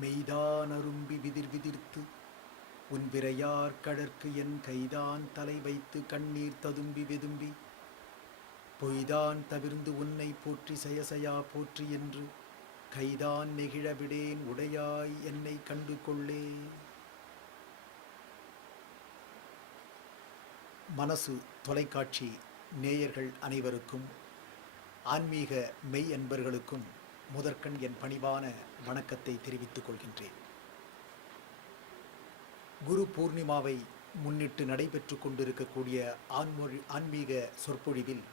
மெய்தான் அரும்பி விதிர் விதிர்த்து உன் விரையார் கடற்கு என் கைதான் தலை வைத்து கண்ணீர் ததும்பி வெதும்பி பொய்தான் தவிர்ந்து உன்னை போற்றி செயசையா போற்றி என்று கைதான் நெகிழ விடேன் உடையாய் என்னை கண்டு கொள்ளே. மனசு தொலைக்காட்சி நேயர்கள் அனைவருக்கும், ஆன்மீக மெய் அன்பர்களுக்கும் முதற்கண் என் பணிவான வணக்கத்தை தெரிவித்துக் கொள்கின்றேன். குரு பூர்ணிமாவை முன்னிட்டு நடைபெற்று கொண்டிருக்கக்கூடிய ஆன்மீக சொற்பொழிவில்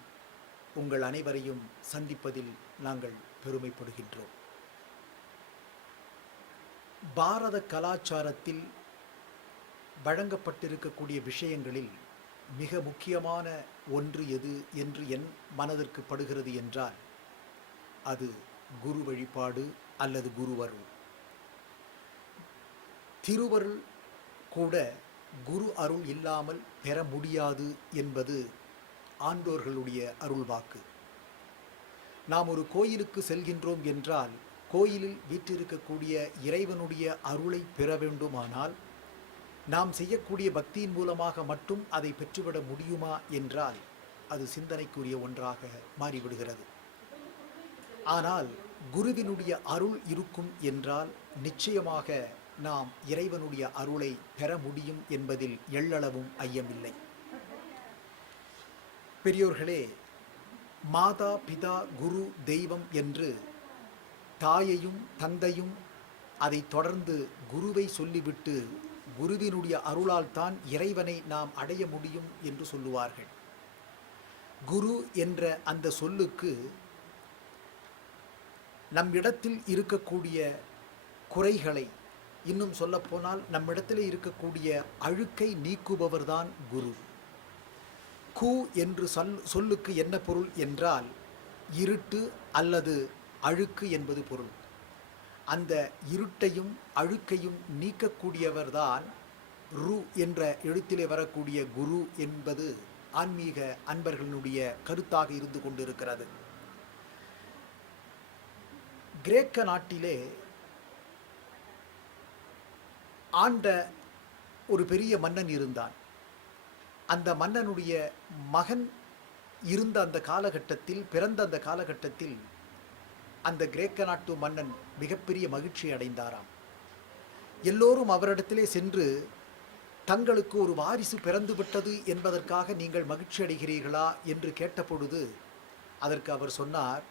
உங்கள் அனைவரையும் சந்திப்பதில் நாங்கள் பெருமைப்படுகின்றோம். பாரத கலாச்சாரத்தில் வழங்கப்பட்டிருக்கக்கூடிய விஷயங்களில் மிக முக்கியமான ஒன்று எது என்று என் மனதிற்கு படுகிறது என்றால் அது குரு வழிபாடு அல்லது குருவருள். திருவருள் கூட குரு அருள் இல்லாமல் பெற முடியாது என்பது ஆண்டோர்களுடைய அருள்வாக்கு. நாம் ஒரு கோயிலுக்கு செல்கின்றோம் என்றால் கோயிலில் வீற்றிருக்கக்கூடிய இறைவனுடைய அருளை பெற வேண்டுமானால் நாம் செய்யக்கூடிய பக்தியின் மூலமாக மட்டும் அதை பெற்றுவிட முடியுமா என்றால் அது சிந்தனைக்குரிய ஒன்றாக மாறிவிடுகிறது. ஆனால் குருவினுடைய அருள் இருக்கும் என்றால் நிச்சயமாக நாம் இறைவனுடைய அருளை பெற முடியும் என்பதில் எள்ளளவும் ஐயமில்லை. பெரியோர்களே, மாதா பிதா குரு தெய்வம் என்று தாயையும் தந்தையும் அதை தொடர்ந்து குருவை சொல்லிவிட்டு குருவினுடைய அருளால் தான் இறைவனை நாம் அடைய முடியும் என்று சொல்லுவார்கள். குரு என்ற அந்த சொல்லுக்கு நம்மிடத்தில் இருக்கக்கூடிய குறைகளை, இன்னும் சொல்லப்போனால் நம்மிடத்தில் இருக்கக்கூடிய அழுக்கை நீக்குபவர்தான் குரு. கு என்று சொல்லுக்கு என்ன பொருள் என்றால் இருட்டு அல்லது அழுக்கு என்பது பொருள். அந்த இருட்டையும் அழுக்கையும் நீக்கக்கூடியவர்தான் ரு என்ற எழுத்திலே வரக்கூடிய குரு என்பது ஆன்மீக அன்பர்களுடைய கருத்தாக இருந்து கொண்டிருக்கிறது. கிரேக்க நாட்டிலே ஆண்ட ஒரு பெரிய மன்னன் இருந்தான். அந்த மன்னனுடைய மகன் இருந்த அந்த காலகட்டத்தில், பிறந்த அந்த காலகட்டத்தில் அந்த கிரேக்க நாட்டு மன்னன் மிகப்பெரிய மகிழ்ச்சி அடைந்தாராம். எல்லோரும் அவரிடத்திலே சென்று தங்களுக்கு ஒரு வாரிசு பிறந்து விட்டது என்பதற்காக நீங்கள் மகிழ்ச்சி அடைகிறீர்களா என்று கேட்டபொழுது அதற்கு அவர் சொன்னார்,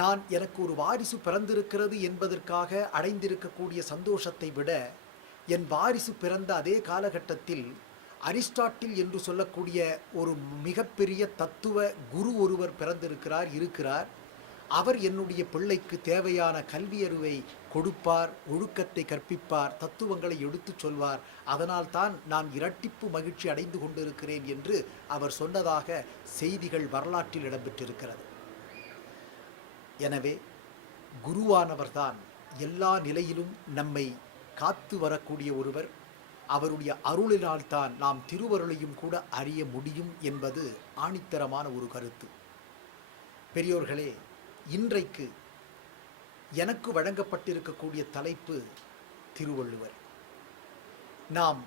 நான் எனக்கு ஒரு வாரிசு பிறந்திருக்கிறது என்பதற்காக அடைந்திருக்கக்கூடிய சந்தோஷத்தை விட என் வாரிசு பிறந்த அதே காலகட்டத்தில் அரிஸ்டாட்டில் என்று சொல்லக்கூடிய ஒரு மிகப்பெரிய தத்துவ குரு ஒருவர் இருக்கிறார். அவர் என்னுடைய பிள்ளைக்கு தேவையான கல்வியறிவை கொடுப்பார், ஒழுக்கத்தை கற்பிப்பார், தத்துவங்களை எடுத்துச் சொல்வார். அதனால் தான் நான் இரட்டிப்பு மகிழ்ச்சி அடைந்து கொண்டிருக்கிறேன் என்று அவர் சொன்னதாக செய்திகள் வரலாற்றில் இடம்பெற்றிருக்கிறது. எனவே குருவானவர்தான் எல்லா நிலையிலும் நம்மை காத்து வரக்கூடிய ஒருவர். அவருடைய அருளினால்தான் நாம் திருவருளையும் கூட அறிய முடியும் என்பது ஆணித்தரமான ஒரு கருத்து. பெரியோர்களே, இன்றைக்கு எனக்கு வழங்கப்பட்டிருக்கக்கூடிய தலைப்பு திருவள்ளுவர். நாம்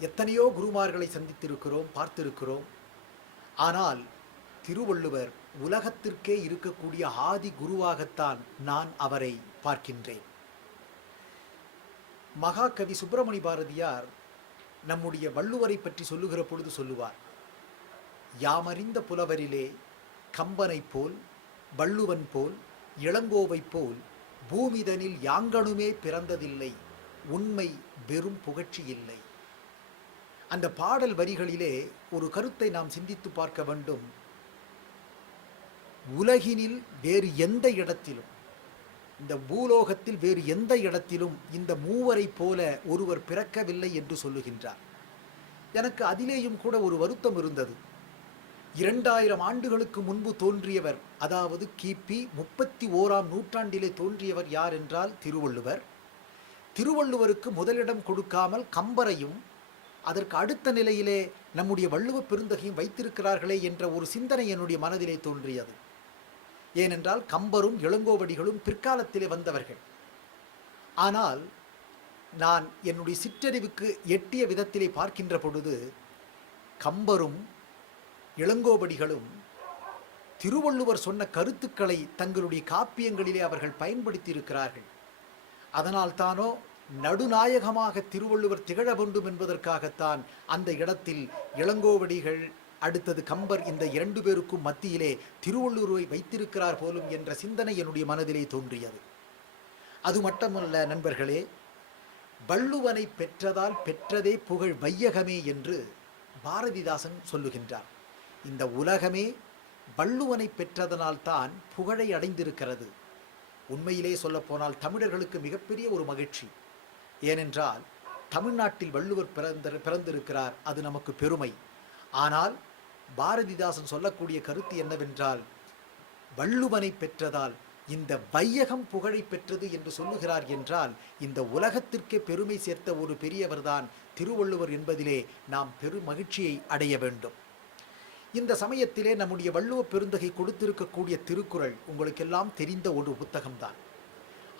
எத்தனையோ குருமார்களை சந்தித்திருக்கிறோம், பார்த்திருக்கிறோம். ஆனால் திருவள்ளுவர் உலகத்திற்கே இருக்கக்கூடிய ஆதி குருவாகத்தான் நான் அவரை பார்க்கின்றேன். மகாகவி சுப்பிரமணிய பாரதியார் நம்முடைய வள்ளுவரை பற்றி சொல்லுகிற பொழுது சொல்லுவார், யாமறிந்த புலவரிலே கம்பனை போல், வள்ளுவன் போல், இளங்கோவை போல் பூமிதனில் யாங்கனுமே பிறந்ததில்லை, உண்மை வெறும் புகழ்ச்சி இல்லை. அந்த பாடல் வரிகளிலே ஒரு கருத்தை நாம் சிந்தித்து பார்க்க வேண்டும். உலகினில் வேறு எந்த இடத்திலும், இந்த பூலோகத்தில் வேறு எந்த இடத்திலும் இந்த மூவரை போல ஒருவர் பிறக்கவில்லை என்று சொல்லுகின்றார். எனக்கு அதிலேயும் கூட ஒரு வருத்தம் இருந்தது. 2000 ஆண்டுகளுக்கு முன்பு தோன்றியவர், அதாவது கிபி 31ஆம் நூற்றாண்டிலே தோன்றியவர் யார் என்றால் திருவள்ளுவர். திருவள்ளுவருக்கு முதலிடம் கொடுக்காமல் கம்பரையும் அதற்கு அடுத்த நிலையிலே நம்முடைய வள்ளுவ பெருந்தகையும் வைத்திருக்கிறார்களே என்ற ஒரு சிந்தனை என்னுடைய மனதிலே தோன்றியது. ஏனென்றால் கம்பரும் இளங்கோவடிகளும் பிற்காலத்திலே வந்தவர்கள். ஆனால் நான் என்னுடைய சிற்றறிவுக்கு எட்டிய விதத்திலே பார்க்கின்ற பொழுது கம்பரும் இளங்கோவடிகளும் திருவள்ளுவர் சொன்ன கருத்துக்களை தங்களுடைய காப்பியங்களிலே அவர்கள் பயன்படுத்தி இருக்கிறார்கள். அதனால்தானோ நடுநாயகமாக திருவள்ளுவர் திகழ வேண்டும் என்பதற்காகத்தான் அந்த இடத்தில் இளங்கோவடிகள் அடுத்தது கம்பர் இந்த 2 பேருக்கும் மத்தியிலே திருவள்ளுவரை வைத்திருக்கிறார் போலும் என்ற சிந்தனை என்னுடைய மனதிலே தோன்றியது. அது மட்டுமல்ல நண்பர்களே, வள்ளுவனை பெற்றதால் பெற்றதே புகழ் வையகமே என்று பாரதிதாசன் சொல்லுகின்றார். இந்த உலகமே வள்ளுவனை பெற்றதனால்தான் புகழை அடைந்திருக்கிறது. உண்மையிலே சொல்லப்போனால் தமிழர்களுக்கு மிகப்பெரிய ஒரு மகிழ்ச்சி. ஏனென்றால் தமிழ்நாட்டில் வள்ளுவர் பிறந்திருக்கிறார், அது நமக்கு பெருமை. ஆனால் பாரதிதாசன் சொல்லக்கூடிய கருத்து என்னவென்றால், வள்ளுவனை பெற்றதால் இந்த வையகம் புகழை பெற்றது என்று சொல்லுகிறார் என்றால், இந்த உலகத்திற்கே பெருமை சேர்த்த ஒரு பெரியவர்தான் திருவள்ளுவர் என்பதிலே நாம் பெரும் மகிழ்ச்சியை அடைய வேண்டும். இந்த சமயத்திலே நம்முடைய வள்ளுவ பெருந்தகை கொடுத்திருக்கக்கூடிய திருக்குறள் உங்களுக்கெல்லாம் தெரிந்த ஒரு புத்தகம்தான்.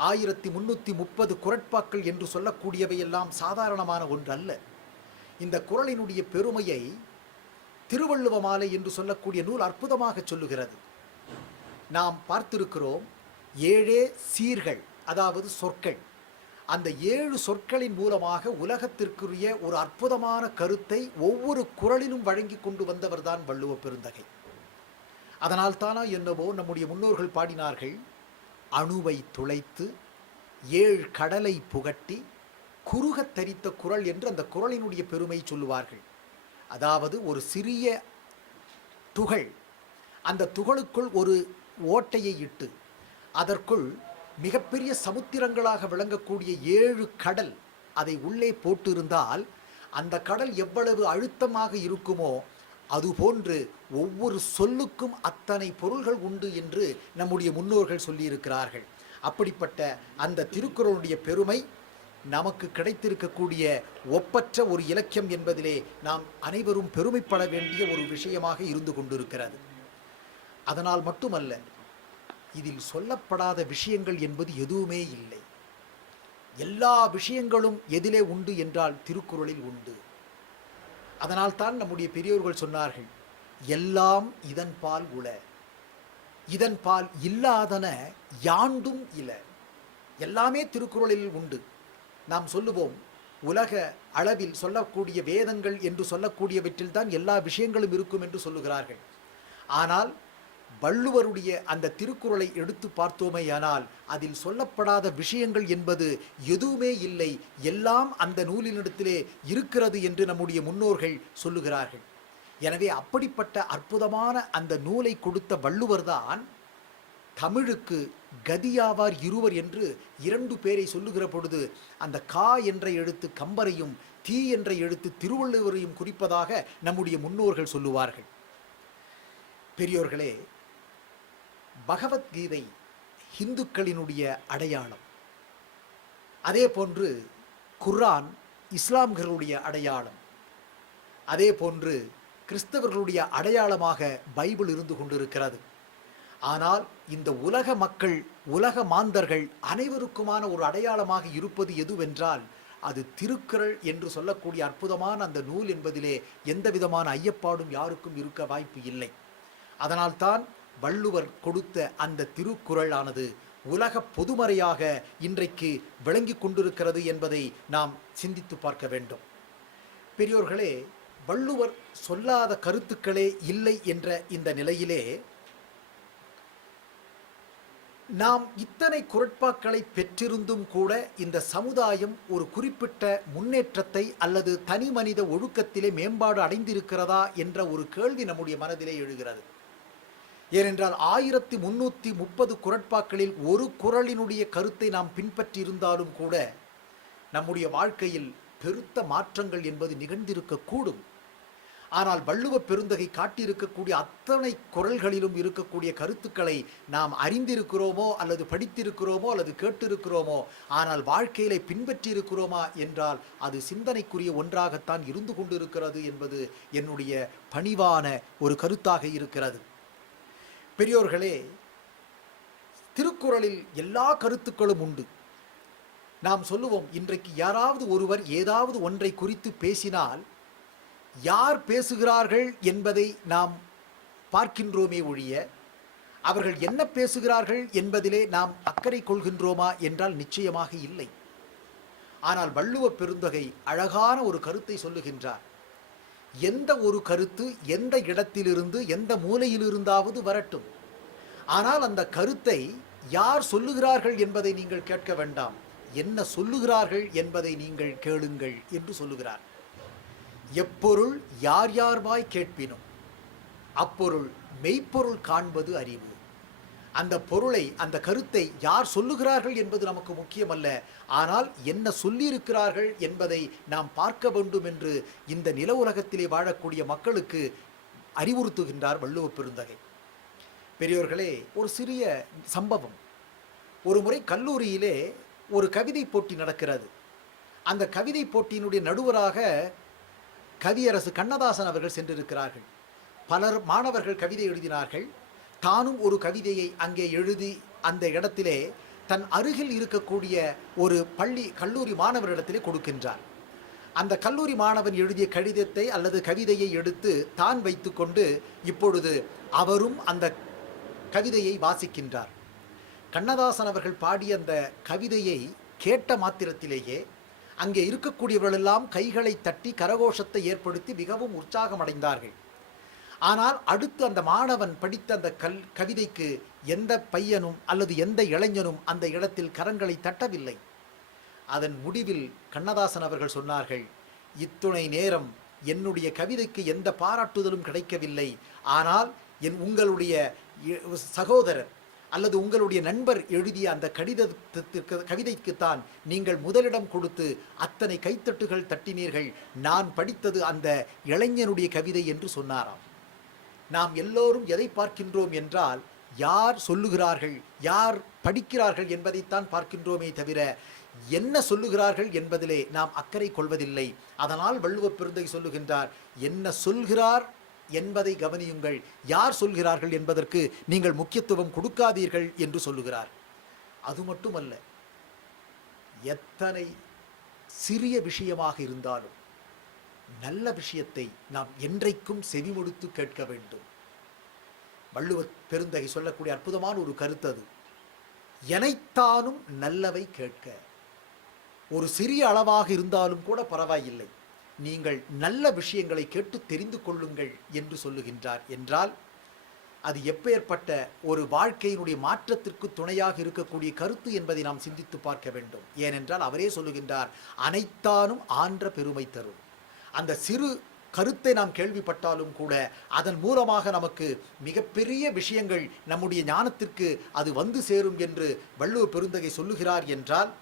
1330 குறட்பாக்கள் என்று சொல்லக்கூடியவையெல்லாம் சாதாரணமான ஒன்றல்ல. இந்த குறளினுடைய பெருமையை திருவள்ளுவ மாலை என்று சொல்லக்கூடிய நூல் அற்புதமாக சொல்லுகிறது. நாம் பார்த்திருக்கிறோம் 7 சீர்கள், அதாவது சொற்கள். அந்த 7 சொற்களின் மூலமாக உலகத்திற்குரிய ஒரு அற்புதமான கருத்தை ஒவ்வொரு குறளிலும் வழங்கி கொண்டு வந்தவர்தான் வள்ளுவ பெருந்தகை. அதனால் தானா என்னவோ நம்முடைய முன்னோர்கள் பாடினார்கள், அணுவை துளைத்து 7 கடலை புகட்டி குறுகத் தரித்த குறள் என்று அந்த குறளினுடைய பெருமை சொல்லுவார்கள். அதாவது ஒரு சிறிய துகள், அந்த துகளுக்குள் ஒரு ஓட்டையை இட்டு அதற்குள் மிகப்பெரிய சமுத்திரங்களாக விளங்கக்கூடிய 7 கடல் அதை உள்ளே போட்டிருந்தால் அந்த கடல் எவ்வளவு அழுத்தமாக இருக்குமோ அதுபோன்று ஒவ்வொரு சொல்லுக்கும் அத்தனை பொருள்கள் உண்டு என்று நம்முடைய முன்னோர்கள் சொல்லியிருக்கிறார்கள். அப்படிப்பட்ட அந்த திருக்குறளுடைய பெருமை நமக்கு கிடைத்திருக்கக்கூடிய ஒப்பற்ற ஒரு இலக்கியம் என்பதிலே நாம் அனைவரும் பெருமைப்பட வேண்டிய ஒரு விஷயமாக இருந்து கொண்டிருக்கிறது. அதனால் மட்டுமல்ல, இதில் சொல்லப்படாத விஷயங்கள் என்பது எதுவுமே இல்லை. எல்லா விஷயங்களும் எதிலே உண்டு என்றால் திருக்குறளில் உண்டு. அதனால்தான் நம்முடைய பெரியோர்கள் சொன்னார்கள், எல்லாம் இதன்பால் உள, இதன்பால் இல்லாதன யாண்டும் இல. எல்லாமே திருக்குறளில் உண்டு. நாம் சொல்லுவோம், உலக அளவில் சொல்லக்கூடிய வேதங்கள் என்று சொல்லக்கூடியவற்றில் தான் எல்லா விஷயங்களும் இருக்கும் என்று சொல்லுகிறார்கள். ஆனால் வள்ளுவருடைய அந்த திருக்குறளை எடுத்து பார்த்தோமேயானால் அதில் சொல்லப்படாத விஷயங்கள் என்பது எதுவுமே இல்லை, எல்லாம் அந்த நூலினிடத்திலே இருக்கிறது என்று நம்முடைய முன்னோர்கள் சொல்லுகிறார்கள். எனவே அப்படிப்பட்ட அற்புதமான அந்த நூலை கொடுத்த வள்ளுவர்தான் தமிழுக்கு கதியாவார் இருவர் என்று 2 பேரை சொல்லுகிற பொழுது அந்த கா என்ற எழுத்து கம்பரையும் தீ என்ற எழுத்து திருவள்ளுவரையும் குறிப்பதாக நம்முடைய முன்னோர்கள் சொல்லுவார்கள். பெரியோர்களே, பகவத்கீதை இந்துக்களினுடைய அடையாளம். அதே போன்று குர்ஆன் இஸ்லாம்களுடைய அடையாளம். அதே போன்று கிறிஸ்தவர்களுடைய அடையாளமாக பைபிள் இருந்து கொண்டிருக்கிறது. ஆனால் இந்த உலக மக்கள், உலக மாந்தர்கள் அனைவருக்குமான ஒரு அடையாளமாக இருப்பது எதுவென்றால் அது திருக்குறள் என்று சொல்லக்கூடிய அற்புதமான அந்த நூல் என்பதிலே எந்த விதமான ஐயப்பாடும் யாருக்கும் இருக்க வாய்ப்பு இல்லை. அதனால்தான் வள்ளுவர் கொடுத்த அந்த திருக்குறளானது உலக பொதுமறையாக இன்றைக்கு விளங்கி கொண்டிருக்கிறது என்பதை நாம் சிந்தித்து பார்க்க வேண்டும். பெரியோர்களே, வள்ளுவர் சொல்லாத கருத்துக்களே இல்லை என்ற இந்த நிலையிலே நாம் இத்தனை குறட்பாக்களை பெற்றிருந்தும் கூட இந்த சமுதாயம் ஒரு குறிப்பிட்ட முன்னேற்றத்தை அல்லது தனி மனித ஒழுக்கத்திலே மேம்பாடு அடைந்திருக்கிறதா என்ற ஒரு கேள்வி நம்முடைய மனதிலே எழுகிறது. ஏனென்றால் 1330 குறட்பாக்களில் ஒரு குறளினுடைய கருத்தை நாம் பின்பற்றி இருந்தாலும் கூட நம்முடைய வாழ்க்கையில் பெருத்த மாற்றங்கள் என்பது நிகழ்ந்திருக்கக்கூடும். ஆனால் வள்ளுவ பெருந்தகை காட்டியிருக்கக்கூடிய அத்தனை குறள்களிலும் இருக்கக்கூடிய கருத்துக்களை நாம் அறிந்திருக்கிறோமோ அல்லது படித்திருக்கிறோமோ அல்லது கேட்டிருக்கிறோமோ, ஆனால் வாழ்க்கையிலே பின்பற்றி இருக்கிறோமா என்றால் அது சிந்தனைக்குரிய ஒன்றாகத்தான் இருந்து கொண்டிருக்கிறது என்பது என்னுடைய பணிவான ஒரு கருத்தாக இருக்கிறது. பெரியோர்களே, திருக்குறளில் எல்லா கருத்துக்களும் உண்டு. நாம் சொல்லுவோம், இன்றைக்கு யாராவது ஒருவர் ஏதாவது ஒன்றை குறித்து பேசினால் யார் பேசுகிறார்கள் என்பதை நாம் பார்க்கின்றோமே ஒழிய அவர்கள் என்ன பேசுகிறார்கள் என்பதிலே நாம் அக்கறை கொள்கின்றோமா என்றால் நிச்சயமாக இல்லை. ஆனால் வள்ளுவ பெருந்தகை அழகான ஒரு கருத்தை சொல்லுகின்றார். எந்த ஒரு கருத்து எந்த இடத்திலிருந்து எந்த மூலையிலிருந்தாவது வரட்டும், ஆனால் அந்த கருத்தை யார் சொல்லுகிறார்கள் என்பதை நீங்கள் கேட்க வேண்டாம், என்ன சொல்லுகிறார்கள் என்பதை நீங்கள் கேளுங்கள் என்று சொல்லுகிறார். எப்பொருள் யார் யார்வாய் கேட்பினும் அப்பொருள் மெய்ப்பொருள் காண்பது அறிவு. அந்த பொருளை அந்த கருத்தை யார் சொல்லுகிறார்கள் என்பது நமக்கு முக்கியமல்ல, ஆனால் என்ன சொல்லியிருக்கிறார்கள் என்பதை நாம் பார்க்க வேண்டும் என்று இந்த நில உலகத்திலே வாழக்கூடிய மக்களுக்கு அறிவுறுத்துகின்றார் வள்ளுவ பெருந்தகை. பெரியோர்களே, ஒரு சிறிய சம்பவம். ஒரு முறை கல்லூரியிலே ஒரு கவிதை போட்டி நடக்கிறது. அந்த கவிதை போட்டியினுடைய நடுவராக கவியரசு கண்ணதாசன் அவர்கள் சென்றிருக்கிறார்கள். பலர் மாணவர்கள் கவிதை எழுதினார்கள். தானும் ஒரு கவிதையை அங்கே எழுதி அந்த இடத்திலே தன் அருகில் இருக்கக்கூடிய ஒரு கல்லூரி மாணவரிடத்திலே கொடுக்கின்றார். அந்த கல்லூரி மாணவன் எழுதிய கடிதத்தை அல்லது கவிதையை எடுத்து தான் வைத்துக்கொண்டு இப்பொழுது அவரும் அந்த கவிதையை வாசிக்கின்றார். கண்ணதாசன் அவர்கள் பாடிய அந்த கவிதையை கேட்ட மாத்திரத்திலேயே அங்கே இருக்கக்கூடியவர்களெல்லாம் கைகளை தட்டி கரகோஷத்தை ஏற்படுத்தி மிகவும் உற்சாகம் அடைந்தார்கள். ஆனால் அடுத்து அந்த மாணவன் படித்த அந்த கவிதைக்கு எந்த பையனும் அல்லது எந்த இளைஞனும் அந்த இடத்தில் கரங்களை தட்டவில்லை. அதன் முடிவில் கண்ணதாசன் அவர்கள் சொன்னார்கள், இத்துணை நேரம் என்னுடைய கவிதைக்கு எந்த பாராட்டுதலும் கிடைக்கவில்லை, ஆனால் உங்களுடைய சகோதரர் அல்லது உங்களுடைய நண்பர் எழுதிய அந்த கவிதைக்குத்தான் நீங்கள் முதலிடம் கொடுத்து அத்தனை கைத்தட்டுகள் தட்டினீர்கள், நான் படித்தது அந்த இளைஞனுடைய கவிதை என்று சொன்னாராம். நாம் எல்லோரும் எதை பார்க்கின்றோம் என்றால் யார் சொல்லுகிறார்கள் யார் படிக்கிறார்கள் என்பதைத்தான் பார்க்கின்றோமே தவிர என்ன சொல்லுகிறார்கள் என்பதிலே நாம் அக்கறை கொள்வதில்லை. அதனால் வள்ளுவ பெருந்தகை சொல்லுகின்றார், என்ன சொல்கிறார் என்பதை கவனியுங்கள், யார் சொல்கிறார்கள் என்பதற்கு நீங்கள் முக்கியத்துவம் கொடுக்காதீர்கள் என்று சொல்லுகிறார். அது மட்டுமல்ல, எத்தனை சிறிய விஷயமாக இருந்தாலும் நல்ல விஷயத்தை நாம் என்றைக்கும் செவிமடுத்து கேட்க வேண்டும். வள்ளுவ பெருந்தகை சொல்லக்கூடிய அற்புதமான ஒரு கருத்து அது. எனைத்தானும் நல்லவை கேட்க. ஒரு சிறிய அளவாக இருந்தாலும் கூட பரவாயில்லை, நீங்கள் நல்ல விஷயங்களை கேட்டு தெரிந்து கொள்ளுங்கள் என்று சொல்லுகின்றார். என்றால் அது எப்பேற்பட்ட ஒரு வாழ்க்கையினுடைய மாற்றத்திற்கு துணையாக இருக்கக்கூடிய கருத்து என்பதை நாம் சிந்தித்து பார்க்க வேண்டும். ஏனென்றால் அவரே சொல்லுகின்றார், அனைத்தானும் ஆன்ற பெருமை தரும். அந்த சிறு கருத்தை நாம் கேள்விப்பட்டாலும் கூட அதன் மூலமாக நமக்கு மிகப்பெரிய விஷயங்கள் நம்முடைய ஞானத்திற்கு அது வந்து சேரும் என்று வள்ளுவ பெருந்தகை சொல்லுகிறார் என்றால்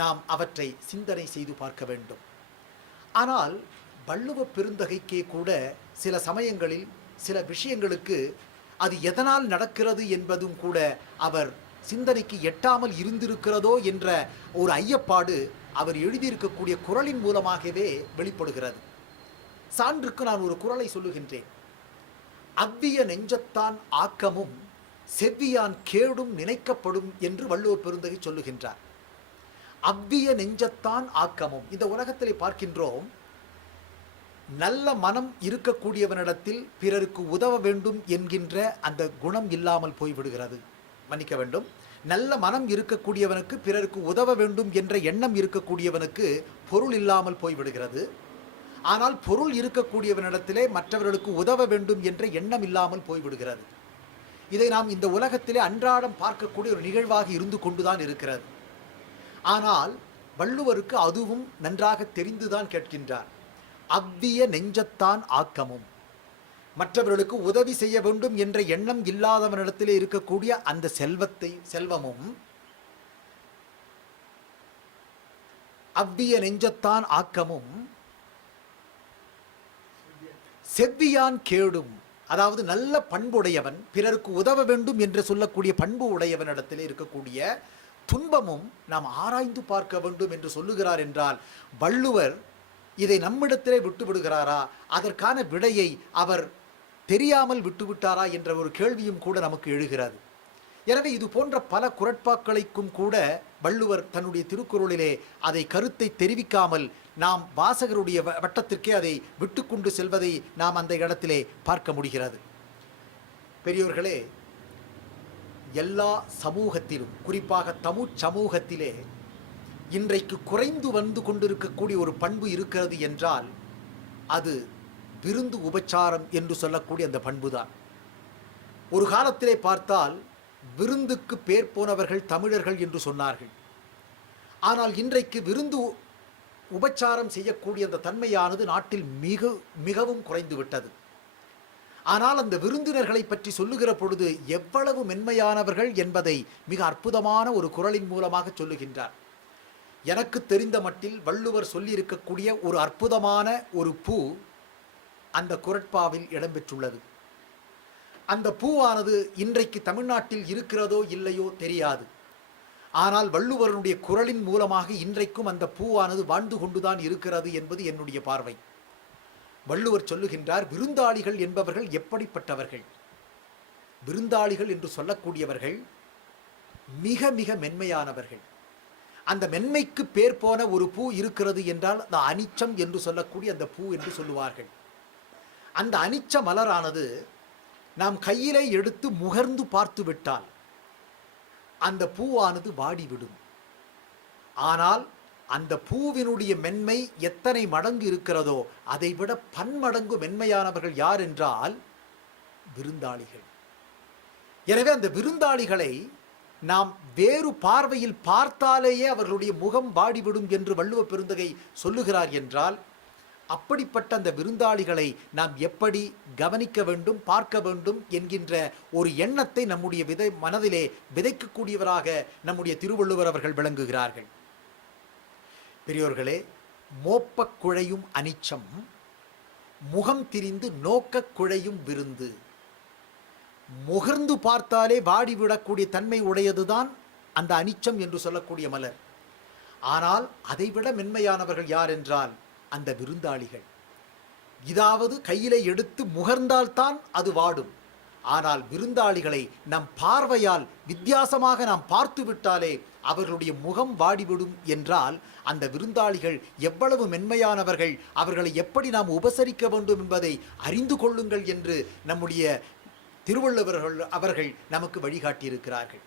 நாம் அவற்றை சிந்தனை செய்து பார்க்க வேண்டும். ஆனால் வள்ளுவ பெருந்தகைக்கே கூட சில சமயங்களில் சில விஷயங்களுக்கு அது எதனால் நடக்கிறது என்பதும் கூட அவர் சிந்தனைக்கு எட்டாமல் இருந்திருக்கிறதோ என்ற ஒரு ஐயப்பாடு அவர் எழுதியிருக்கக்கூடிய குறளின் மூலமாகவே வெளிப்படுகிறது. சான்றுக்கு நான் ஒரு குறளை சொல்லுகின்றேன். அவ்விய நெஞ்சத்தான் ஆக்கமும் செவ்வியான் கேடும் நினைக்கப்படும் என்று வள்ளுவர் பெருந்தகை சொல்லுகின்றார். அவ்விய நெஞ்சத்தான் ஆக்கமும். இந்த உலகத்திலே பார்க்கின்றோம், நல்ல மனம் இருக்கக்கூடியவனிடத்தில் பிறருக்கு உதவ வேண்டும் என்கின்ற அந்த குணம் இல்லாமல் போய்விடுகிறது. மன்னிக்க வேண்டும், நல்ல மனம் இருக்கக்கூடியவனுக்கு பிறருக்கு உதவ வேண்டும் என்ற எண்ணம் இருக்கக்கூடியவனுக்கு பொருள் இல்லாமல் போய்விடுகிறது. ஆனால் பொருள் இருக்கக்கூடியவனிடத்திலே மற்றவர்களுக்கு உதவ வேண்டும் என்ற எண்ணம் இல்லாமல் போய்விடுகிறது. இதை நாம் இந்த உலகத்திலே அன்றாடம் பார்க்கக்கூடிய ஒரு நிகழ்வாக இருந்து கொண்டுதான் இருக்கிறது. ஆனால் வள்ளுவருக்கு அதுவும் நன்றாக தெரிந்துதான் கேட்கின்றார். அவ்விய நெஞ்சத்தான் ஆக்கமும். மற்றவர்களுக்கு உதவி செய்ய வேண்டும் என்ற எண்ணம் இல்லாதவனிடத்திலே இருக்கக்கூடிய அந்த செல்வமும் அவ்விய நெஞ்சத்தான் ஆக்கமும் செவ்வியான் கேடும். அதாவது நல்ல பண்புடையவன், பிறருக்கு உதவ வேண்டும் என்று சொல்லக்கூடிய பண்பு உடையவனிடத்திலே இருக்கக்கூடிய துன்பமும் நாம் ஆராய்ந்து பார்க்க வேண்டும் என்று சொல்லுகிறார். என்றால் வள்ளுவர் இதை நம்மிடத்திலே விட்டுவிடுகிறாரா, அதற்கான விடையை அவர் தெரியாமல் விட்டுவிட்டாரா என்ற ஒரு கேள்வியும் கூட நமக்கு எழுகிறது. எனவே இது போன்ற பல குறட்பாக்களுக்கும் கூட வள்ளுவர் தன்னுடைய திருக்குறளிலே அதை கருத்தை தெரிவிக்காமல் நாம் வாசகருடைய வட்டத்திற்கே அதை விட்டுக்கொண்டு செல்வதை நாம் அந்த இடத்திலே பார்க்க முடிகிறது. பெரியோர்களே, எல்லா சமூகத்திலும், குறிப்பாக தமிழ் சமூகத்திலே இன்றைக்கு குறைந்து வந்து கொண்டிருக்கக்கூடிய ஒரு பண்பு இருக்கிறது என்றால் அது விருந்து உபச்சாரம் என்று சொல்லக்கூடிய அந்த பண்புதான். ஒரு காலத்திலே பார்த்தால் விருந்துக்கு பேர் போனவர்கள் தமிழர்கள் என்று சொன்னார்கள். ஆனால் இன்றைக்கு விருந்து உபச்சாரம் செய்யக்கூடிய அந்த தன்மையானது நாட்டில் மிகவும் குறைந்து விட்டது. ஆனால் அந்த விருந்தினர்களை பற்றி சொல்லுகிற பொழுது எவ்வளவு மென்மையானவர்கள் என்பதை மிக அற்புதமான ஒரு குறளின் மூலமாக சொல்லுகின்றார். எனக்கு தெரிந்த மட்டில் வள்ளுவர் சொல்லியிருக்கக்கூடிய ஒரு அற்புதமான ஒரு பூ அந்த குறட்பாவில் இடம்பெற்றுள்ளது. அந்த பூவானது இன்றைக்கு தமிழ்நாட்டில் இருக்கிறதோ இல்லையோ தெரியாது. ஆனால் வள்ளுவருடைய குறளின் மூலமாக இன்றைக்கும் அந்த பூவானது வாழ்ந்து கொண்டுதான் இருக்கிறது என்பது என்னுடைய பார்வை. வள்ளுவர் சொல்லுகின்றார், விருந்தாளிகள் என்பவர்கள் எப்படிப்பட்டவர்கள்? விருந்தாளிகள் என்று சொல்லக்கூடியவர்கள் மிக மிக மென்மையானவர்கள். அந்த மென்மைக்கு பேர் போன ஒரு பூ இருக்கிறது என்றால் அந்த அனிச்சம் என்று சொல்லக்கூடிய அந்த பூ என்று சொல்லுவார்கள். அந்த அனிச்ச மலரானது நாம் கையிலே எடுத்து முகர்ந்து பார்த்து விட்டால் அந்த பூவானது வாடிவிடும். ஆனால் அந்த பூவினுடைய மென்மை எத்தனை மடங்கு இருக்கிறதோ அதைவிட பன்மடங்கு மென்மையானவர்கள் யார் என்றால் விருந்தாளிகள். எனவே அந்த விருந்தாளிகளை நாம் வேறு பார்வையில் பார்த்தாலேயே அவர்களுடைய முகம் வாடிவிடும் என்று வள்ளுவ பெருந்தகை சொல்லுகிறார் என்றால், அப்படிப்பட்ட அந்த விருந்தாளிகளை நாம் எப்படி கவனிக்க வேண்டும், பார்க்க வேண்டும் என்கின்ற ஒரு எண்ணத்தை நம்முடைய மனதிலே விதைக்கக்கூடியவராக நம்முடைய திருவள்ளுவர் அவர்கள் விளங்குகிறார்கள். பெரியோர்களே, மோப்பக் குழையும் அனிச்சம், முகம் திரிந்து நோக்கக் குழையும் விருந்து. முகர்ந்து பார்த்தாலே வாடிவிடக்கூடிய தன்மை உடையதுதான் அந்த அனிச்சம் என்று சொல்லக்கூடிய மலர். ஆனால் அதைவிட மென்மையானவர்கள் யார் என்றால் அந்த விருந்தாளிகள். இதாவது கையிலே எடுத்து முகர்ந்தால்தான் அது வாடும். ஆனால் விருந்தாளிகளை நம் பார்வையால் வித்தியாசமாக நாம் பார்த்து விட்டாலே அவர்களுடைய முகம் வாடிவிடும் என்றால் அந்த விருந்தாளிகள் எவ்வளவு மென்மையானவர்கள், அவர்களை எப்படி நாம் உபசரிக்க வேண்டும் என்பதை அறிந்து கொள்ளுங்கள் என்று நம்முடைய திருவள்ளுவர்கள் அவர்கள் நமக்கு வழிகாட்டியிருக்கிறார்கள்.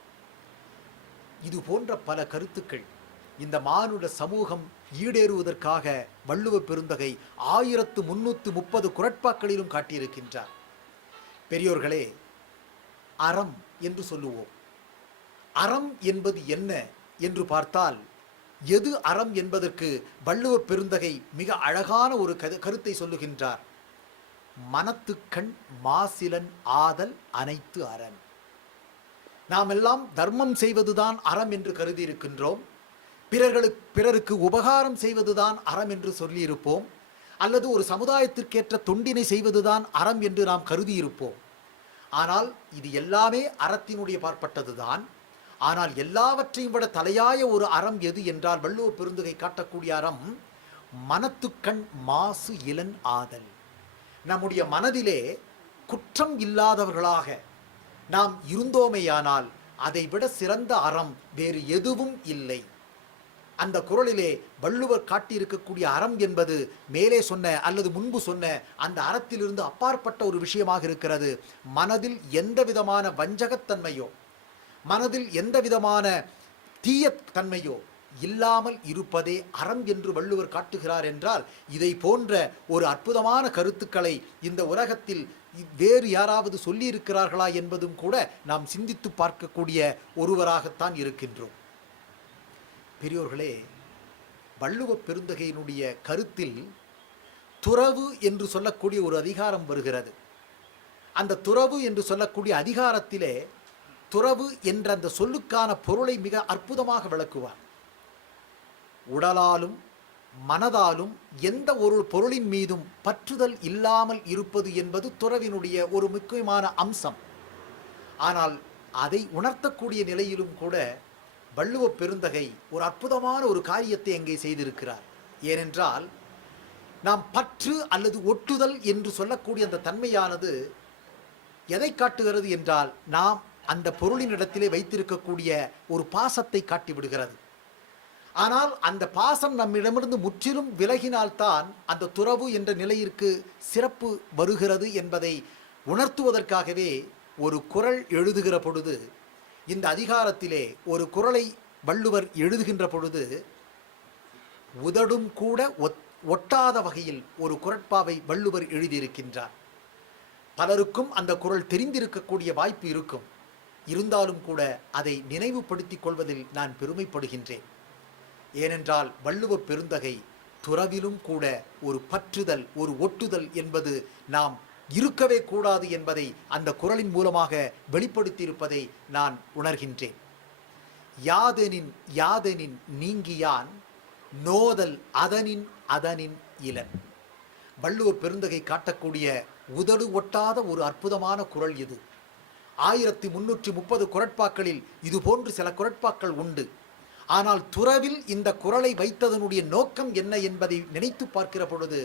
இது போன்ற பல கருத்துக்கள் இந்த மானுட சமூகம் ஈடேறுவதற்காக வள்ளுவ பெருந்தகை 1330 குறட்பாக்களிலும் காட்டியிருக்கின்றார். பெரியோர்களே, அறம் என்று சொல்லுவோம். அறம் என்பது என்ன என்று பார்த்தால், எது அறம் என்பதற்கு வள்ளுவ பெருந்தகை மிக அழகான ஒரு கருத்தை சொல்லுகின்றார். மனத்துக்கண் மாசிலன் ஆதல் அனைத்து அரண். நாம் எல்லாம் தர்மம் செய்வதுதான் அறம் என்று கருதி இருக்கின்றோம். பிறருக்கு உபகாரம் செய்வதுதான் அறம் என்று சொல்லியிருப்போம். அல்லது ஒரு சமுதாயத்திற்கேற்ற தொண்டினை செய்வதுதான் அறம் என்று நாம் கருதி இருப்போம். ஆனால் இது எல்லாமே அறத்தினுடைய பார்ப்பட்டதுதான். ஆனால் எல்லாவற்றையும் விட தலையாய ஒரு அறம் எது என்றால் வள்ளுவ பெருந்தகை காட்டக்கூடிய அறம் மனத்துக்கண் மாசு இலன் ஆதல். நம்முடைய மனதிலே குற்றம் இல்லாதவர்களாக நாம் இருந்தோமேயானால் அதைவிட சிறந்த அறம் வேறு எதுவும் இல்லை. அந்த குறளிலே வள்ளுவர் காட்டியிருக்கக்கூடிய அறம் என்பது மேலே சொன்ன அல்லது முன்பு சொன்ன அந்த அறத்திலிருந்து அப்பாற்பட்ட ஒரு விஷயமாக இருக்கிறது. மனதில் எந்த விதமான வஞ்சகத்தன்மையோ, மனதில் எந்த விதமான தீய தன்மையோ இல்லாமல் இருப்பதே அறம் என்று வள்ளுவர் காட்டுகிறார் என்றால், இதை போன்ற ஒரு அற்புதமான கருத்துக்களை இந்த உலகத்தில் வேறு யாராவது சொல்லியிருக்கிறார்களா என்பதும் கூட நாம் சிந்தித்து பார்க்கக்கூடிய ஒருவராகத்தான் இருக்கின்றோம். பெரியோர்களே, வள்ளுவ பெருந்தகையினுடைய கருத்தில் துறவு என்று சொல்லக்கூடிய ஒரு அதிகாரம் வருகிறது. அந்த துறவு என்று சொல்லக்கூடிய அதிகாரத்திலே துறவு என்ற அந்த சொல்லுக்கான பொருளை மிக அற்புதமாக விளக்குவார். உடலாலும் மனதாலும் எந்த ஒரு பொருளின் மீதும் பற்றுதல் இல்லாமல் இருப்பது என்பது துறவினுடைய ஒரு முக்கியமான அம்சம். ஆனால் அதை உணர்த்தக்கூடிய நிலையிலும் கூட வள்ளுவ பெருந்தகை ஒரு அற்புதமான ஒரு காரியத்தை அங்கே செய்திருக்கிறார். ஏனென்றால் நாம் பற்று அல்லது ஒட்டுதல் என்று சொல்லக்கூடிய அந்த தன்மையானது எதை காட்டுகிறது என்றால், நாம் அந்த பொருளினிடத்திலே வைத்திருக்கக்கூடிய ஒரு பாசத்தை காட்டிவிடுகிறது. ஆனால் அந்த பாசம் நம்மிடமிருந்து முற்றிலும் விலகினால்தான் அந்த துறவு என்ற நிலையிற்கு சிறப்பு வருகிறது என்பதை உணர்த்துவதற்காகவே ஒரு குறள் எழுதுகிற பொழுது, இந்த அதிகாரத்திலே ஒரு குறளை வள்ளுவர் எழுதுகின்ற பொழுது உதடும் கூட ஒட்டாத வகையில் ஒரு குறட்பாவை வள்ளுவர் எழுதியிருக்கின்றார். பலருக்கும் அந்த குறள் தெரிந்திருக்கக்கூடிய வாய்ப்பு இருக்கும். இருந்தாலும் கூட அதை நினைவுபடுத்திக் கொள்வதில் நான் பெருமைப்படுகின்றேன். ஏனென்றால் வள்ளுவ பெருந்தகை துறவிலும் கூட ஒரு பற்றுதல், ஒரு ஒட்டுதல் என்பது நாம் இருக்கவே கூடாது என்பதை அந்த குறளின் மூலமாக வெளிப்படுத்தியிருப்பதை நான் உணர்கின்றேன். யாதெனின் யாதெனின் நீங்கியான் நோதல் அதனின் அதனின் இலன். வள்ளுவ பெருந்தகை காட்டக்கூடிய உதடு ஒட்டாத ஒரு அற்புதமான குறள் இது. 1330 குறட்பாக்களில் இது போன்று சில குறட்பாக்கள் உண்டு. ஆனால் துறவில் இந்த குறளை வைத்ததனுடைய நோக்கம் என்ன என்பதை நினைத்து பார்க்கிற பொழுது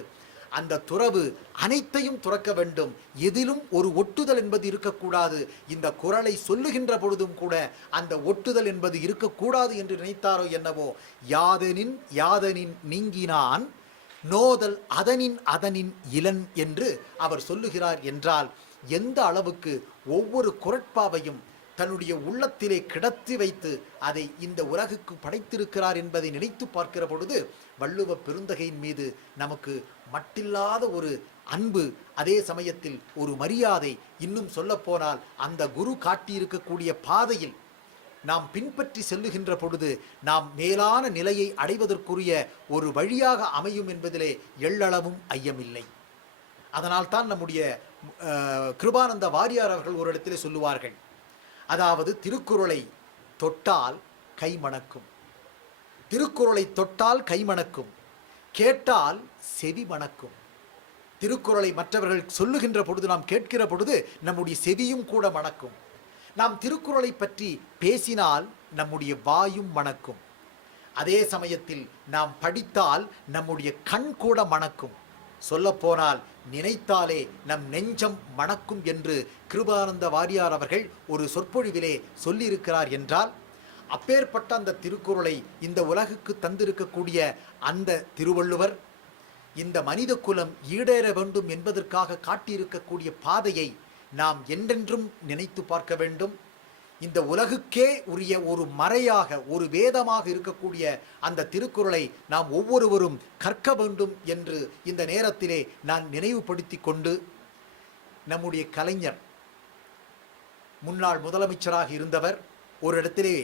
அந்த துறவு அனைத்தையும் துறக்க வேண்டும், எதிலும் ஒரு ஒட்டுதல் என்பது இருக்கக்கூடாது. இந்த குறளை சொல்லுகின்ற பொழுதும் கூட அந்த ஒட்டுதல் என்பது இருக்கக்கூடாது என்று நினைத்தாரோ என்னவோ. யாதெனின் யாதெனின் நீங்கினான் நோதல் அதனின் அதனின் இலன் என்று அவர் சொல்லுகிறார் என்றால் எந்த அளவுக்கு ஒவ்வொரு குறட்பாவையும் தன்னுடைய உள்ளத்திலே கிடத்தி வைத்து அதை இந்த உலகுக்கு படைத்திருக்கிறார் என்பதை நினைத்து பார்க்கிற பொழுது வள்ளுவ பெருந்தகையின் மீது நமக்கு மட்டில்லாத ஒரு அன்பு, அதே சமயத்தில் ஒரு மரியாதை, இன்னும் சொல்லப்போனால் அந்த குரு காட்டியிருக்கக்கூடிய பாதையில் நாம் பின்பற்றி செல்லுகின்ற பொழுது நாம் மேலான நிலையை அடைவதற்குரிய ஒரு வழியாக அமையும் என்பதிலே எள்ளளவும் ஐயமில்லை. அதனால்தான் நம்முடைய கிருபானந்த வாரியார் அவர்கள் ஒரு இடத்திலே சொல்லுவார்கள், அதாவது திருக்குறளை தொட்டால் கைமணக்கும், திருக்குறளை தொட்டால் கைமணக்கும், கேட்டால் செவி மணக்கும். திருக்குறளை மற்றவர்கள் சொல்லுகின்ற பொழுது நாம் கேட்கிற பொழுது நம்முடைய செவியும் கூட மணக்கும். நாம் திருக்குறளை பற்றி பேசினால் நம்முடைய வாயும் மணக்கும். அதே சமயத்தில் நாம் படித்தால் நம்முடைய கண் கூட மணக்கும். சொல்லப்போனால் நினைத்தாலே நம் நெஞ்சம் மணக்கும் என்று கிருபானந்த வாரியார் அவர்கள் ஒரு சொற்பொழிவிலே சொல்லியிருக்கிறார் என்றால், அப்பேற்பட்ட அந்த திருக்குறளை இந்த உலகுக்கு தந்திருக்கக்கூடிய அந்த திருவள்ளுவர் இந்த மனித குலம் ஈடேற வேண்டும் என்பதற்காக காட்டியிருக்கக்கூடிய பாதையை நாம் என்றென்றும் நினைத்து பார்க்க வேண்டும். இந்த உலகுக்கே உரிய ஒரு மறையாக, ஒரு வேதமாக இருக்கக்கூடிய அந்த திருக்குறளை நாம் ஒவ்வொருவரும் கற்க வேண்டும் என்று இந்த நேரத்திலே நான் நினைவுபடுத்தி கொண்டு, நம்முடைய கலைஞர் முன்னாள் முதலமைச்சராக இருந்தவர் ஒரு இடத்திலே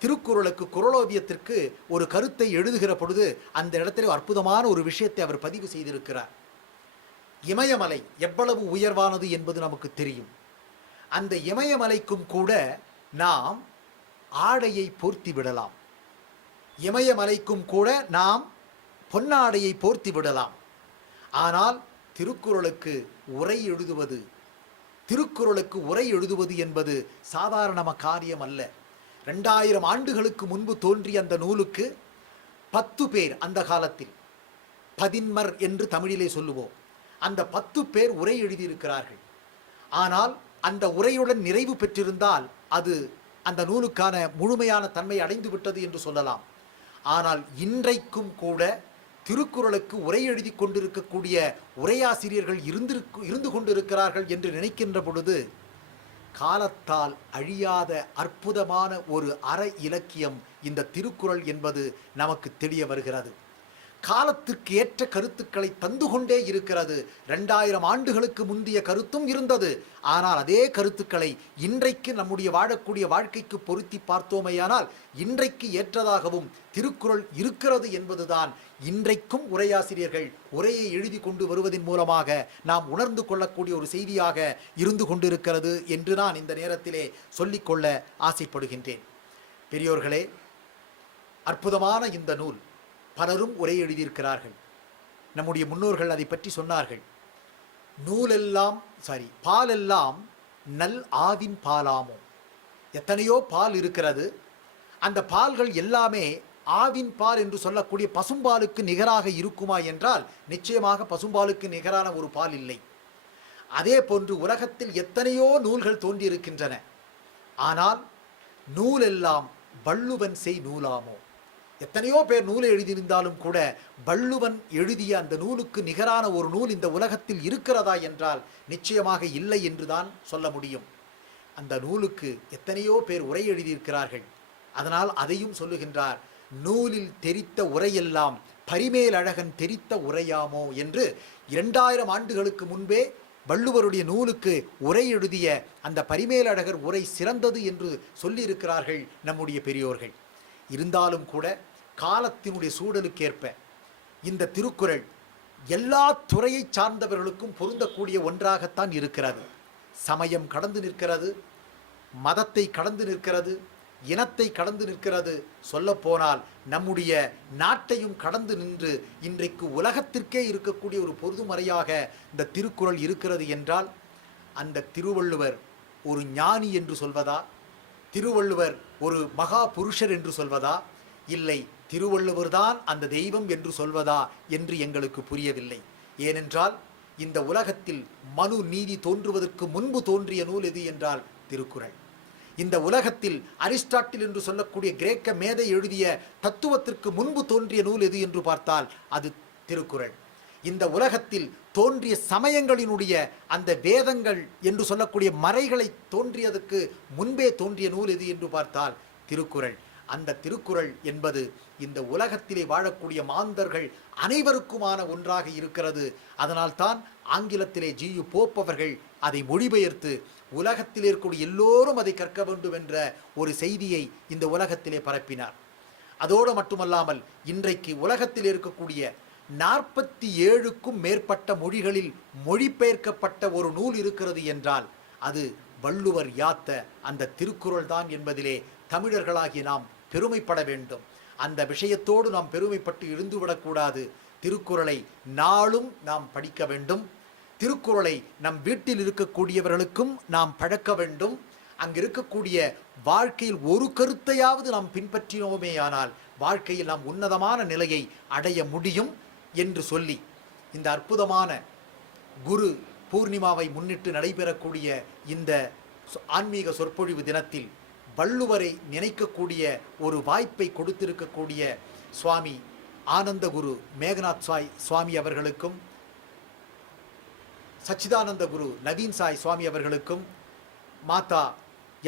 திருக்குறளுக்கு, குறளோவியத்திற்கு ஒரு கருத்தை எழுதுகிற பொழுது அந்த இடத்திலே அற்புதமான ஒரு விஷயத்தை அவர் பதிவு செய்திருக்கிறார். இமயமலை எவ்வளவு உயர்வானது என்பது நமக்கு தெரியும். அந்த இமயமலைக்கும் கூட நாம் ஆடையை போர்த்தி விடலாம். இமயமலைக்கும் கூட நாம் பொன்னாடையை போர்த்தி விடலாம். ஆனால் திருக்குறளுக்கு உரை எழுதுவது, திருக்குறளுக்கு உரை எழுதுவது என்பது சாதாரண காரியம் அல்ல. 2000 ஆண்டுகளுக்கு முன்பு தோன்றிய அந்த நூலுக்கு 10 பேர், அந்த காலத்தில் பதின்மர் என்று தமிழிலே சொல்லுவோம், அந்த 10 பேர் உரை எழுதியிருக்கிறார்கள். ஆனால் அந்த உரையுடன் நிறைவு பெற்றிருந்தால் அது அந்த நூலுக்கான முழுமையான தன்மை அடைந்து விட்டது என்று சொல்லலாம். ஆனால் இன்றைக்கும் கூட திருக்குறளுக்கு உரை எழுதி கொண்டிருக்கக்கூடிய உரையாசிரியர்கள் இருந்து கொண்டிருக்கிறார்கள் என்று நினைக்கின்ற பொழுது காலத்தால் அழியாத அற்புதமான ஒரு அற இலக்கியம் இந்த திருக்குறள் என்பது நமக்கு தெரிய வருகிறது. காலத்திற்கு ஏற்ற கருத்துக்களை தந்து கொண்டே இருக்கிறது. 2000 ஆண்டுகளுக்கு முந்தைய கருத்தும் இருந்தது. ஆனால் அதே கருத்துக்களை இன்றைக்கு நம்முடைய வாழக்கூடிய வாழ்க்கைக்கு பொருத்தி பார்த்தோமேயானால் இன்றைக்கு ஏற்றதாகவும் திருக்குறள் இருக்கிறது என்பதுதான் இன்றைக்கும் உரையாசிரியர்கள் உரையை எழுதி கொண்டு வருவதன் மூலமாக நாம் உணர்ந்து கொள்ளக்கூடிய ஒரு செய்தியாக இருந்து கொண்டிருக்கிறது என்று நான் இந்த நேரத்திலே சொல்லிக்கொள்ள ஆசைப்படுகின்றேன். பெரியோர்களே, அற்புதமான இந்த நூல் பலரும் உரை எழுதியிருக்கிறார்கள். நம்முடைய முன்னோர்கள் அதை பற்றி சொன்னார்கள். பாலெல்லாம் நல் ஆவின் பாலாமோ. எத்தனையோ பால் இருக்கிறது. அந்த பால்கள் எல்லாமே ஆவின் பால் என்று சொல்லக்கூடிய பசும்பாலுக்கு நிகராக இருக்குமா என்றால் நிச்சயமாக பசும்பாலுக்கு நிகரான ஒரு பால் இல்லை. அதே போன்று உலகத்தில் எத்தனையோ நூல்கள் தோன்றியிருக்கின்றன. ஆனால் நூலெல்லாம் வள்ளுவன் செய் நூலாமோ. எத்தனையோ பேர் நூலை எழுதியிருந்தாலும் கூட வள்ளுவன் எழுதிய அந்த நூலுக்கு நிகரான ஒரு நூல் இந்த உலகத்தில் இருக்கிறதா என்றால் நிச்சயமாக இல்லை என்றுதான் சொல்ல முடியும். அந்த நூலுக்கு எத்தனையோ பேர் உரை எழுதியிருக்கிறார்கள். அதனால் அதையும் சொல்லுகின்றார், நூலில் தெரித்த உரையெல்லாம் பரிமேல் அழகன் தெரித்த உரையாமோ என்று 2000 ஆண்டுகளுக்கு முன்பே வள்ளுவருடைய நூலுக்கு உரை எழுதிய அந்த பரிமேலழகர் உரை சிறந்தது என்று சொல்லியிருக்கிறார்கள் நம்முடைய பெரியோர்கள். இருந்தாலும் கூட காலத்தினுடைய சூழலுக்கேற்ப இந்த திருக்குறள் எல்லா துறையை சார்ந்தவர்களுக்கும் பொருந்தக்கூடிய ஒன்றாகத்தான் இருக்கிறது. சமயம் கடந்து நிற்கிறது, மதத்தை கடந்து நிற்கிறது, இனத்தை கடந்து நிற்கிறது. சொல்லப்போனால் நம்முடைய நாட்டையும் கடந்து நின்று இன்றைக்கு உலகத்திற்கே இருக்கக்கூடிய ஒரு பொதுமறையாக இந்த திருக்குறள் இருக்கிறது என்றால் அந்த திருவள்ளுவர் ஒரு ஞானி என்று சொல்வதா, திருவள்ளுவர் ஒரு மகா புருஷர் என்று சொல்வதா, இல்லை திருவள்ளுவர் தான் அந்த தெய்வம் என்று சொல்வதா என்று எங்களுக்கு புரியவில்லை. ஏனென்றால் இந்த உலகத்தில் மனு நீதி தோன்றுவதற்கு முன்பு தோன்றிய நூல் எது என்றால் திருக்குறள். இந்த உலகத்தில் அரிஸ்டாட்டில் என்று சொல்லக்கூடிய கிரேக்க மேதை எழுதிய தத்துவத்திற்கு முன்பு தோன்றிய நூல் எது என்று பார்த்தால் அது திருக்குறள். இந்த உலகத்தில் தோன்றிய சமயங்களினுடைய அந்த வேதங்கள் என்று சொல்லக்கூடிய மறைகளை தோன்றியதற்கு முன்பே தோன்றிய நூல் எது என்று பார்த்தால் திருக்குறள். அந்த திருக்குறள் என்பது இந்த உலகத்திலே வாழக்கூடிய மாந்தர்கள் அனைவருக்குமான ஒன்றாக இருக்கிறது. அதனால்தான் ஆங்கிலத்திலே ஜியு போப் அவர்கள் அதை மொழிபெயர்த்து உலகத்தில் இருக்கக்கூடிய எல்லோரும் அதை கற்க வேண்டும் என்ற ஒரு செய்தியை இந்த உலகத்திலே பரப்பினார். அதோடு மட்டுமல்லாமல் இன்றைக்கு உலகத்தில் இருக்கக்கூடிய 47க்கும் மேற்பட்ட மொழிகளில் மொழிபெயர்க்கப்பட்ட ஒரு நூல் இருக்கிறது என்றால் அது வள்ளுவர் யாத்த அந்த திருக்குறள் தான் என்பதிலே தமிழர்களாகிய நாம் பெருமைப்பட வேண்டும். அந்த விஷயத்தோடு நாம் பெருமைப்பட்டு இருந்துவிடக்கூடாது. திருக்குறளை நாளும் நாம் படிக்க வேண்டும். திருக்குறளை நம் வீட்டில் இருக்கக்கூடியவர்களுக்கும் நாம் பழக்க வேண்டும். அங்கு இருக்கக்கூடிய வாழ்க்கையில் ஒரு கருத்தையாவது நாம் பின்பற்றினோமேயானால் வாழ்க்கையில் நாம் உன்னதமான நிலையை அடைய முடியும் என்று சொல்லி இந்த அற்புதமான குரு பூர்ணிமாவை முன்னிட்டு நடைபெறக்கூடிய இந்த ஆன்மீக சொற்பொழிவு தினத்தில் வள்ளுவரை நினைக்கக்கூடிய ஒரு வாய்ப்பை கொடுத்திருக்கக்கூடிய சுவாமி ஆனந்த குரு மேகநாத் சாய் சுவாமி அவர்களுக்கும் சச்சிதானந்த குரு நவீன் சாய் சுவாமி அவர்களுக்கும் மாதா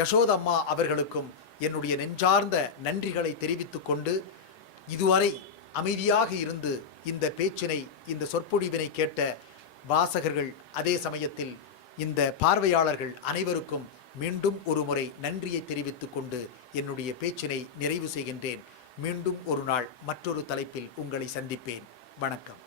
யசோதம்மா அவர்களுக்கும் என்னுடைய நெஞ்சார்ந்த நன்றிகளை தெரிவித்துக் கொண்டு இதுவரை அமைதியாக இருந்து இந்த பேச்சினை இந்த சொற்பொழிவினை கேட்ட வாசகர்கள் அதே சமயத்தில் இந்த பார்வையாளர்கள் அனைவருக்கும் மீண்டும் ஒரு முறை நன்றியை தெரிவித்துக் கொண்டு என்னுடைய பேச்சினை நிறைவு செய்கின்றேன். மீண்டும் ஒரு நாள் மற்றொரு தலைப்பில் உங்களை சந்திப்பேன். வணக்கம்.